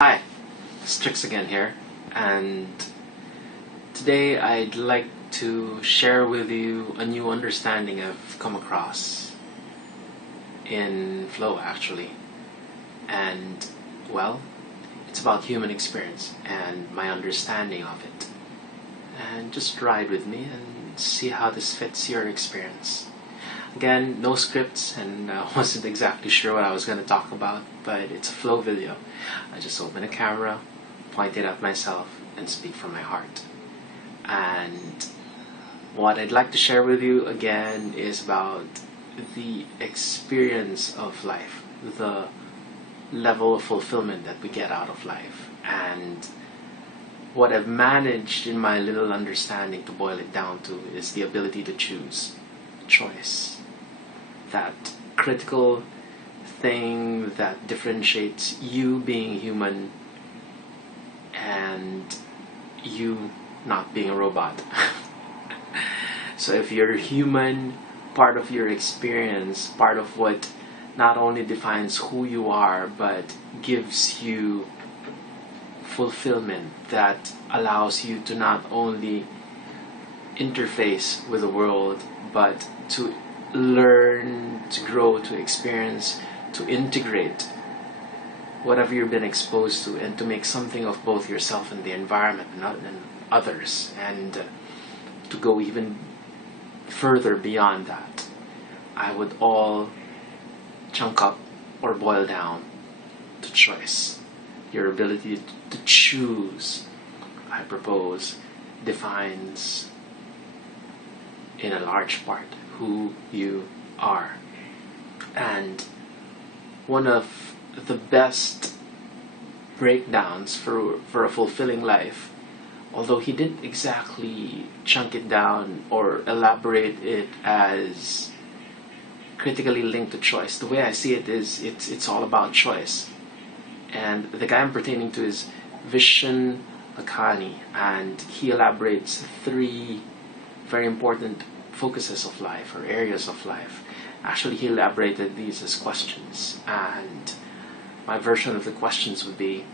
Hi, Strix again here, and today I'd like to share with you a new understanding I've come across in flow actually. And well, it's about human experience and my understanding of it. And just ride with me and see how this fits your experience. Again, no scripts, and I wasn't exactly sure what I was going to talk about, but it's a flow video. I just open a camera, point it at myself, and speak from my heart. And what I'd like to share with you again is about the experience of life, the level of fulfillment that we get out of life, and what I've managed in my little understanding to boil it down to is the ability to choose. Choice. That critical thing that differentiates you being human and you not being a robot. So if you're human, part of your experience, part of what not only defines who you are but gives you fulfillment that allows you to not only interface with the world but to learn, to grow, to experience, to integrate whatever you've been exposed to, and to make something of both yourself and the environment and others, and to go even further beyond that. I would all chunk up or boil down to choice. Your ability to choose, I propose, defines in a large part who you are. And one of the best breakdowns for a fulfilling life, although he didn't exactly chunk it down or elaborate it as critically linked to choice, the way I see it is it's all about choice. And the guy I'm pertaining to is Vishen Lakhani, and he elaborates three very important focuses of life or areas of life. Actually, he elaborated these as questions, and my version of the questions would be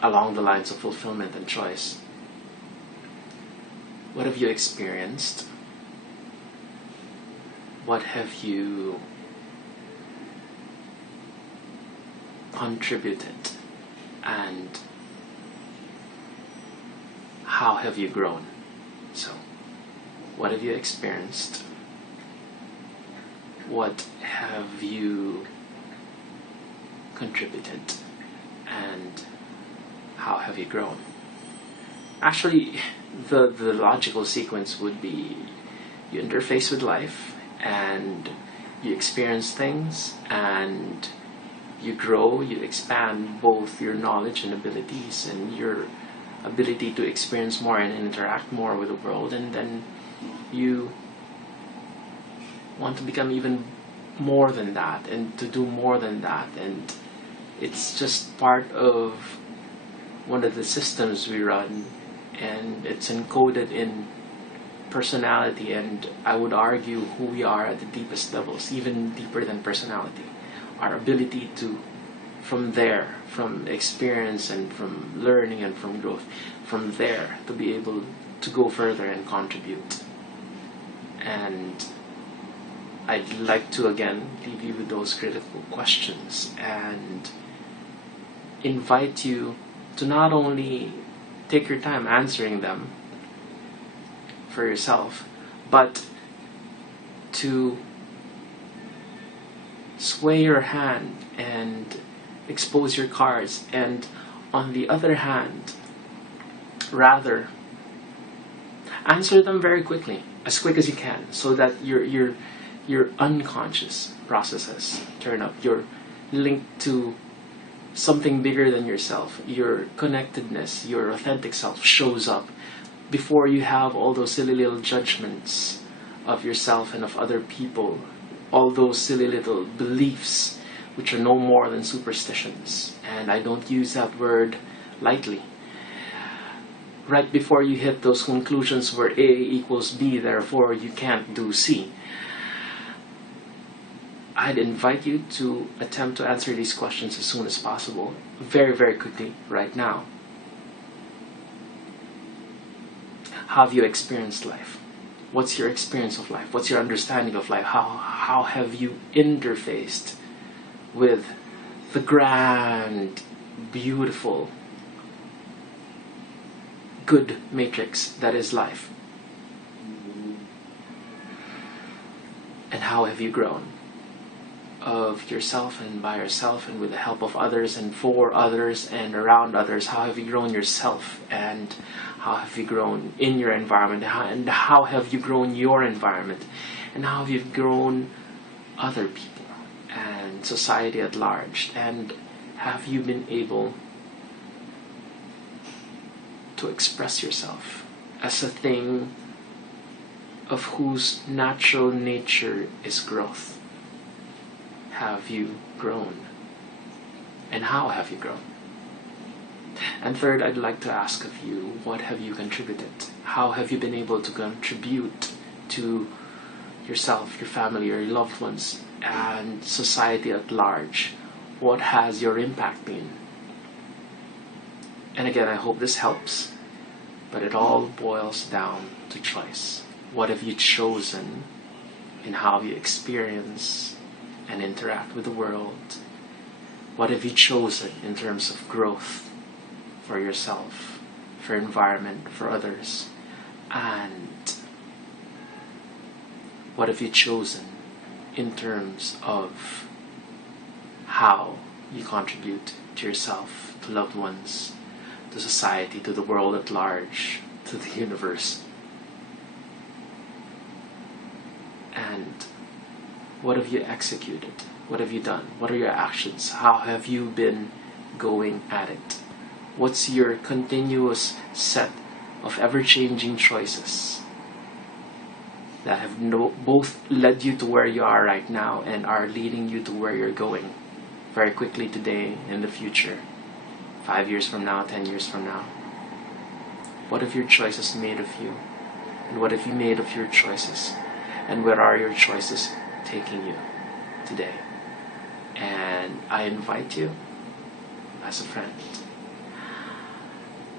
along the lines of fulfillment and choice. What have you experienced? What have you contributed? And how have you grown? So, what have you experienced? What have you contributed? And how have you grown? Actually, the logical sequence would be you interface with life and you experience things and you grow, you expand both your knowledge and abilities and your ability to experience more and interact more with the world, and then you want to become even more than that and to do more than that, and it's just part of one of the systems we run, and it's encoded in personality, and I would argue who we are at the deepest levels, even deeper than personality, our ability to from experience and from learning and from growth, from there to be able to go further and contribute. And I'd like to again leave you with those critical questions and invite you to not only take your time answering them for yourself, but to sway your hand and expose your cards, and on the other hand, rather answer them very quickly, as quick as you can, so that your unconscious processes turn up. You're linked to something bigger than yourself. Your connectedness, your authentic self shows up before you have all those silly little judgments of yourself and of other people, all those silly little beliefs which are no more than superstitions. And I don't use that word lightly. Right before you hit those conclusions where A equals B, therefore you can't do C, I'd invite you to attempt to answer these questions as soon as possible, very, very quickly, right now. How have you experienced life? What's your experience of life? What's your understanding of life? How have you interfaced with the grand, beautiful, good matrix that is life? And how have you grown of yourself and by yourself and with the help of others and for others and around others? How have you grown yourself, and how have you grown in your environment, and how have you grown your environment, and how have you grown other people and society at large, and have you been able to express yourself as a thing of whose natural nature is growth? Have you grown? And how have you grown? And third, I'd like to ask of you, what have you contributed? How have you been able to contribute to yourself, your family, your loved ones, and society at large? What has your impact been? And again, I hope this helps, but it all boils down to choice. What have you chosen in how you experience and interact with the world? What have you chosen in terms of growth for yourself, for environment, for others? And what have you chosen in terms of how you contribute to yourself, to loved ones, to society, to the world at large, to the universe? And what have you executed? What have you done? What are your actions? How have you been going at it? What's your continuous set of ever-changing choices that have both led you to where you are right now and are leading you to where you're going very quickly today, in the future, 5 years from now, 10 years from now? What have your choices made of you? And what have you made of your choices? And where are your choices taking you today? And I invite you, as a friend,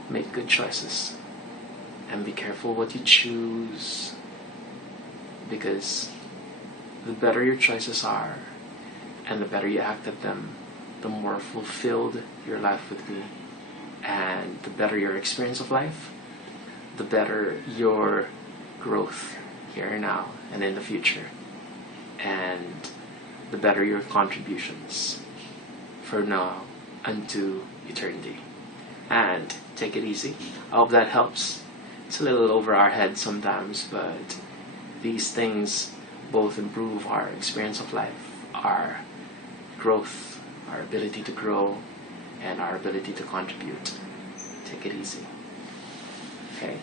make good choices and be careful what you choose, because the better your choices are and the better you act at them, the more fulfilled your life would be, and the better your experience of life, the better your growth here and now and in the future, and the better your contributions for now unto eternity. And take it easy. I hope that helps. It's a little over our head sometimes, but these things both improve our experience of life, our growth, our ability to grow, and our ability to contribute. Take it easy. Okay?